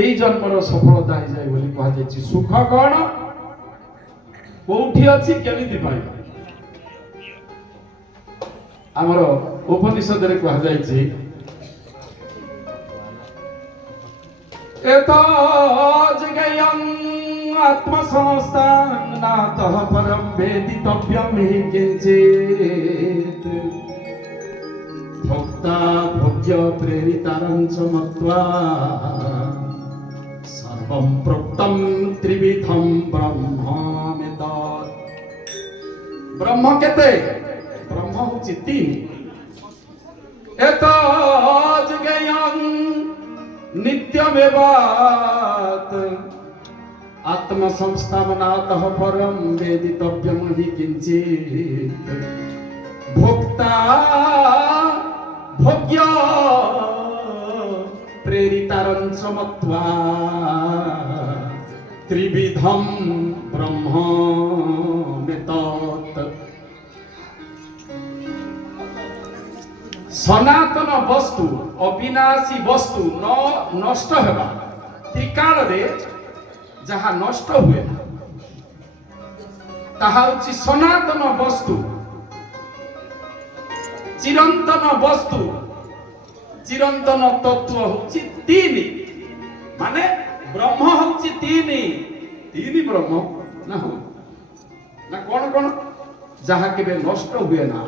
এই জন্মর সফলতা হয়ে যায় বলে কুহযাইছি। সুখ কଣ কোউঠি ଅଛି কেমিতি পাইব? ଆମର ଉପନିଷଦରେ କୁହାଯାଇଛି एतज्ज्ञेयं आत्मसंस्थानातः परं वेदितव्यं हि किञ्चित् भोक्ता भोग्य प्रेरितारं च मत्वा सर्वं प्रोक्तं त्रिविधं ब्रह्ममेतत्। ब्रह्म केते? ब्रह्म होछि तीन। एतज्ज्ञेयं नित्यमेवात् आत्मसंस्थानातः परं वेदितव्यं हि किञ्चित् भोक्ता भोग्य प्रेरितारं च मत्वा त्रिविधं ब्रह्ममेतत्। सनातन वस्तु अविनाशी वस्तु न नष्ट हेबा त्रिकाल रे जहा नष्ट हुए ताहा होछि सनातन वस्तु। चिरंतन वस्तु चिरंतन तत्व होछि तीन, माने ब्रह्म होछि तीन तीन ब्रह्म ना हो ना कोन कोन जहा केबे नष्ट हुए ना।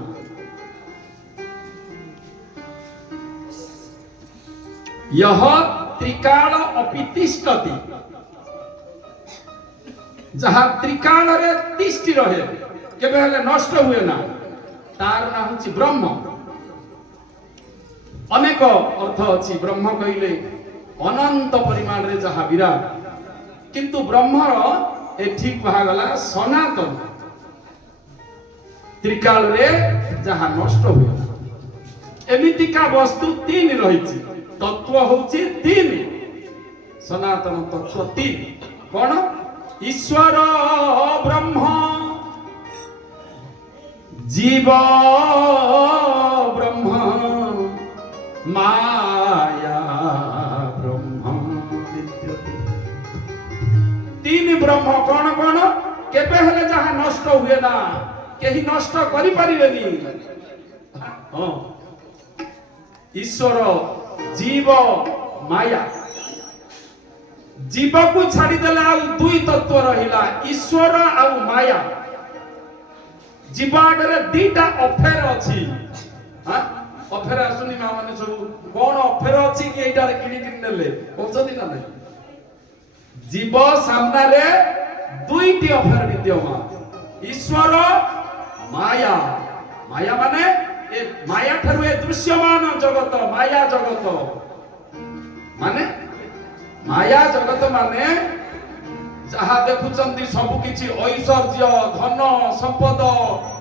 यह त्रिकाल अपितिष्ठति, जहाँ त्रिकाल रे तिष्ठि रहे केबे हेले नष्ट हुए ना, तार ना होछि ब्रह्म। अनेक अर्थ अछि ब्रह्म कहिले अनंत परिमाण रे जहाँ विराट, किंतु ब्रह्मर एठी कहा गला सनातन त्रिकाल रे जहाँ नष्ट हुए। एमितिका वस्तु तीन रहिछि, तत्व होछि तीन, सनातन तत्व तीन। कोन? ईश्वर ब्रह्म, जीव ब्रह्म, माया ब्रह्म विद्यते। तीन ब्रह्म कोन कोन? केबे हेले जहा नष्ट हुए ना, केही नष्ट करि परिबेनी। हां, ईश्वर, जीव, माया। जीव को छाड़ी देला आउ दुई तत्व रहिला, ईश्वर आउ माया। जीव आगरे दीटा अफेर अछि। हां, अफेर आसुनी मा माने सब कोन अफेर अछि कि एटा रे किनि किनि नेले ओछदी ना नै। जीव सामना रे दुईटी अफेर विद्यमान, ईश्वर, माया। माया माने ए माया ठरु ए दृश्यमान जगत, माया जगत माने माया जगत माने जहा देखुचंती सब किछि ऐश्वर्य, धन, संपद,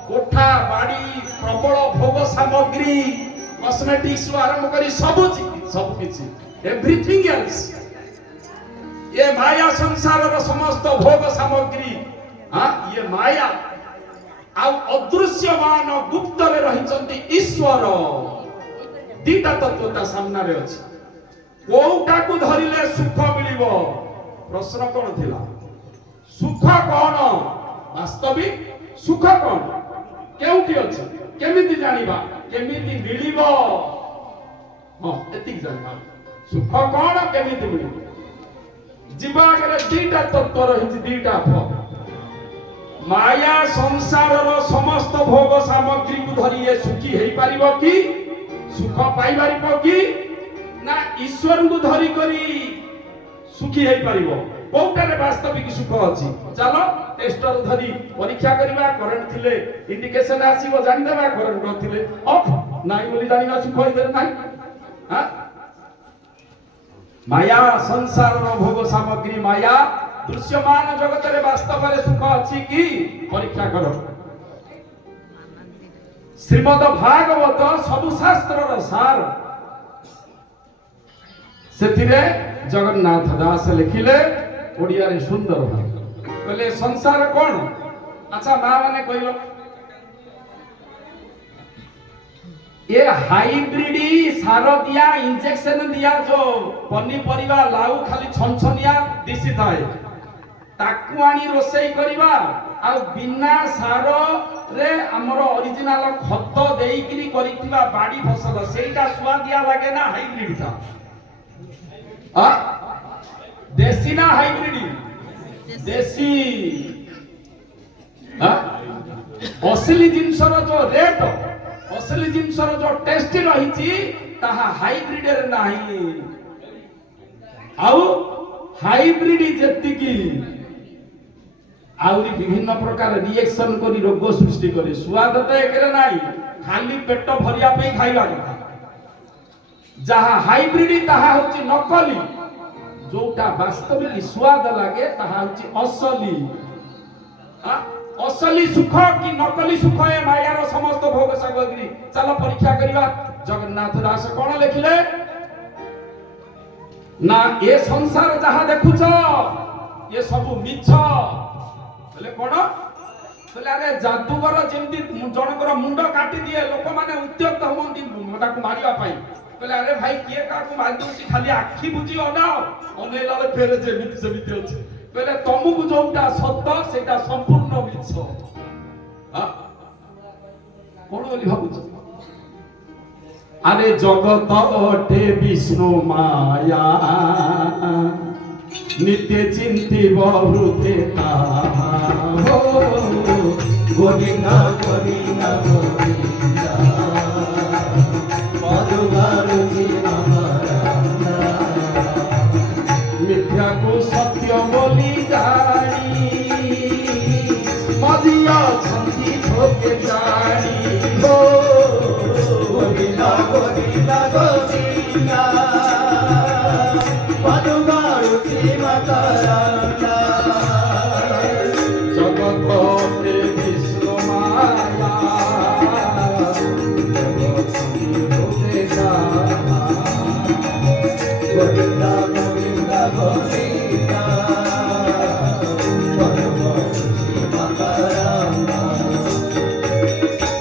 कोठा बाड़ी, प्रबल भोग सामग्री, कॉस्मेटिक्स आरंभ करी सब किछि एवरीथिंग एल्स। ये माया संसार रो समस्त भोग सामग्री, हां ये माया। आ अदृश्यमान गुप्त रे रहिचंती ईश्वर। दीटा तत्वता सामना रे अछि। कोउटा को धरिले सुख मिलिबो? प्रश्न कोन थिला? सुख कोन? वास्तविक सुख कोन? केउटी अछि? केमिति जानिबा? केमिति मिलिबो? हां, एतिक जानिबा। सुख कोन केमिति मिलिबो? जीवा करे दीटा तत्व रहिछि, दीटा फल। माया संसार रो समस्त भोग सामग्री को धरि ए सुखी हेई परिबो कि? सुख पाई परिबो कि ना ईश्वर को धरि करी सुखी हेई परिबो? कोउटारे वास्तविक सुख अछि? चलो टेस्टर धरि परीक्षा करिबा, करंट थिले इंडिकेशन आसीबो जानि देबा, करंट नथिले ऑफ नाइ बोली जानि ना सुख होइदे नाइ। हां, माया संसार रो भोग सामग्री, माया दृश्यमान जगत रे वास्तव रे सुख अछि कि? परीक्षा करो। श्रीमद् भागवत सब शास्त्र रो सार, सेथिरे जगन्नाथ दास लिखिले ओडिया रे सुंदर भाव कहले संसार कोन? अच्छा मां माने कहिलो ये हाइब्रिड सार दिया इंजेक्शन दिया जो पनीपरिया लाउ खाली छनछनिया दिसी थाए ताकू आनी रोसई करिबा आ बिना सार रे हमर ओरिजिनल खत देइकिरी करितिबा बाडी फसल सेटा सुआ दिया लागे ना हाइब्रिड था आ देसी ना हाइब्रिड देसी आ असली जिनसर जो रेट असली जिनसर जो टेस्ट रही ताहा हाइब्रिड रे नाही आउ हाइब्रिड जेतिकी आउरी विभिन्न प्रकार रिएक्शन करी रोग सृष्टि करे स्वाद तो एकरे नाही खाली पेट भरिया पे खाइबा କଥା जहा हाइब्रिड ताहा होची नकली जोटा वास्तविक स्वाद लागे ताहा होची असली असली सुख कि नकली सुख ए मायार समस्त भोग सामग्री चलो परीक्षा करिबा जगन्नाथ दास कोन लिखिले ना ए संसार जहा देखुछ ये सब मिछ बोले कोन बोले अरे जादूगर जेमती जनकर मुंड काटी दिए लोक माने उद्यक्त होमंती मोटाको मारिबा पाई बोले अरे भाई किए काको मार दोसी खाली आखी बुझी अनाओ अनेलाले फेरे जेमिति सेमिति अछि बोले तमकु जोटा सत्य सेटा संपूर्ण मिछ हां कोन बोली भाबुछ अरे जगत अटे विष्णु माया नित्य चिंती बहुते हो गोविंदा गोविंदा गोविंदा मधुगार मिथ्या को सत्य बोली जानी मदिया संति भोगे जानी हो गोविंदा गोविंदा गोविंदा मधुगार जगत